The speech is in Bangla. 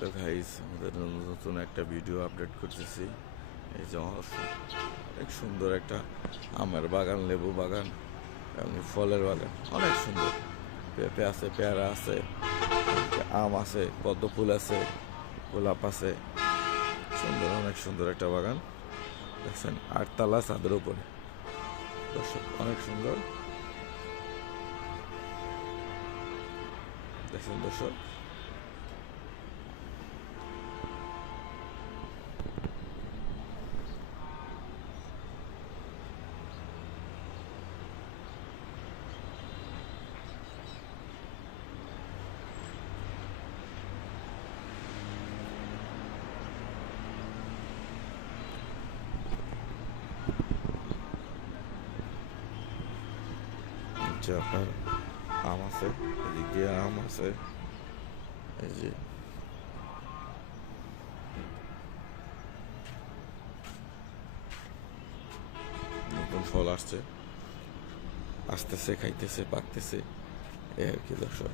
হ্যালো গাইস, আমাদের নতুন একটা ভিডিও আপডেট করতেছি। এই যে অনেক সুন্দর একটা আমের বাগান, লেবু বাগান, এমনি ফলের বাগান, অনেক সুন্দর। পেঁপে আছে, পেয়ারা আছে, আম আছে, পদ্ম ফুল আছে, গোলাপ আছে, সুন্দর, অনেক সুন্দর একটা বাগান। দেখছেন 8 তলা ছাদের উপরে, দর্শক অনেক সুন্দর। দেখছেন দর্শক, যে আপনার আম আছে, এদিক দিয়ে আম আছে, এই যে নতুন ফল আসছে, আসতেছে, খাইতেছে, পাকতেছে, এই আর কি দর্শক।